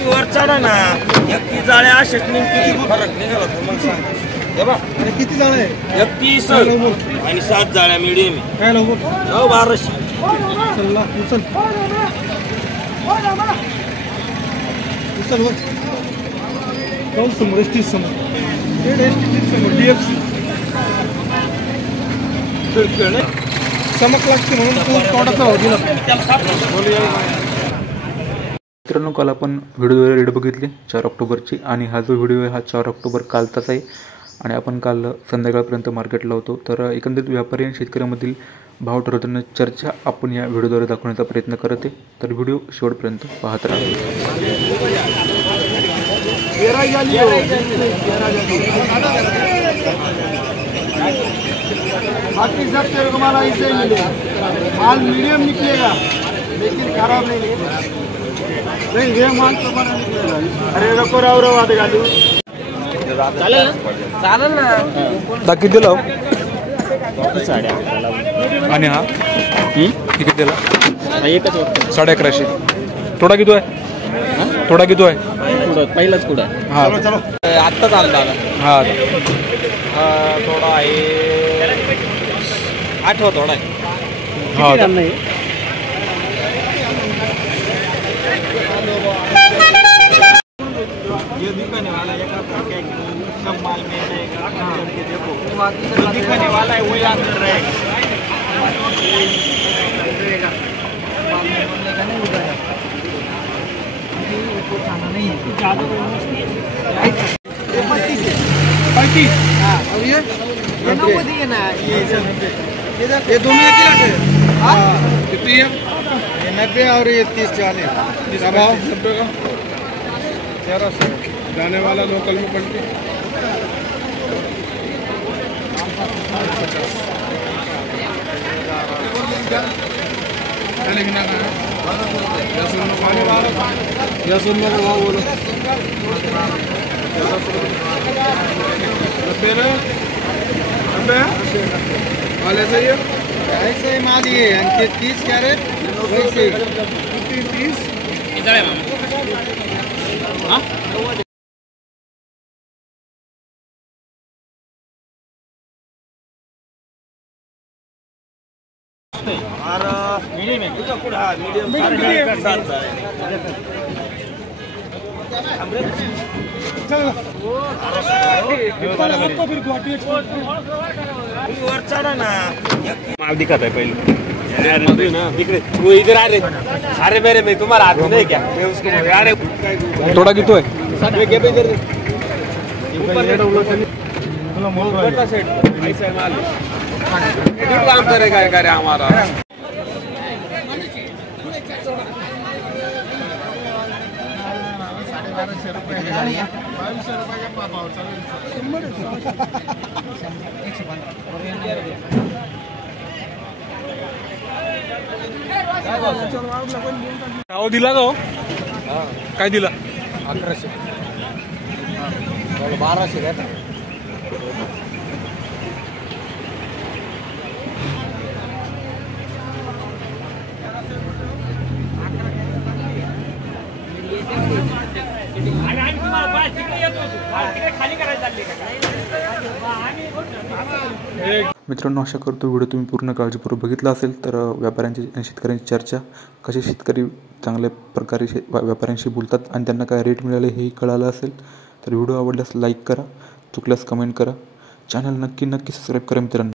तुम्ही वर चढा ना, एकती जाळ्या असेच किती फरक निघाला तुम्हाला सांग. हे बा किती जाळ्या आहे? 31 आणि 7 जाळ्या मिडियम आहे. काय लवकर 1200. चला उचल उचल वर जाऊन समोर एसटी समोर समोर DFC चमक लागते म्हणून तोंडाचा हो दिला. मित्रांनो, काल आपण व्हिडिओ रेट बघितली 4 ऑक्टोबरची आणि हा जो व्हिडिओ आहे हा 4 ऑक्टोबर कालचाच आहे आणि आपण काल संध्याकाळपर्यंत मार्केटला होतो. तर एकंदरीत व्यापारी आणि शेतकऱ्यांमधील भाव ठरवताना चर्चा आपण या व्हिडिओद्वारे दाखवण्याचा प्रयत्न करत आहे. तर व्हिडिओ शेवटपर्यंत पाहत राहा. बाकी सब तेरे को हमारा इसे ही मिलेगा, माल मीडियम निकलेगा लेकिन खराब नहीं निकलेगा. नहीं ये माल तो बड़ा निकलेगा. अरे रको राव राव आते गालू चालेल ना. किती दिला आणि हा किती दिला? 1150. थोडा किती आहे? थोडा किती आहे? पहिलाच कुठं हा आत्ताच आला दादा. हा थोडा आहे 8 थोडा आहे. हा ये दिखाने वाला है कम माल में देखो जो दिखाने वाला है वही अंदर रहेगा. ये दोनों एक ही लाख है. कितनी है? 90 और ये 30-40. इसका भाव 90 का 1300. जाने वाला लोकल में पलटी 50. बोलो 90 वाले चाहिए. ऐसे माल ये 30 कैरेट वैसे 30. और मीडियम है कुछ कुछ. हाँ मीडियम साथ वर चढ़ा ना. माल दिखाता है पहले ना. दिख रहे वो इधर आ रहे. अरे मेरे में तुम्हारा हाथ नहीं क्या? मैं उसको अरे थोडा किती आहे? इधर काम करेगा करे हमारा. हो दिला का हो? काय दिला? 1100. 1200 का. मित्रांनो, आशा करतो व्हिडिओ तुम्ही पूर्ण काळजीपूर्वक बघितला असेल. तर व्यापाऱ्यांची आणि शेतकऱ्यांची चर्चा, कसे शेतकरी चांगल्या प्रकारे व्यापाऱ्यांशी बोलतात आणि त्यांना काय रेट मिळाले हेही कळालं असेल. तर व्हिडिओ आवडल्यास लाईक करा, चुकल्यास कमेंट करा, चॅनल नक्की सबस्क्राईब करा मित्रांनो.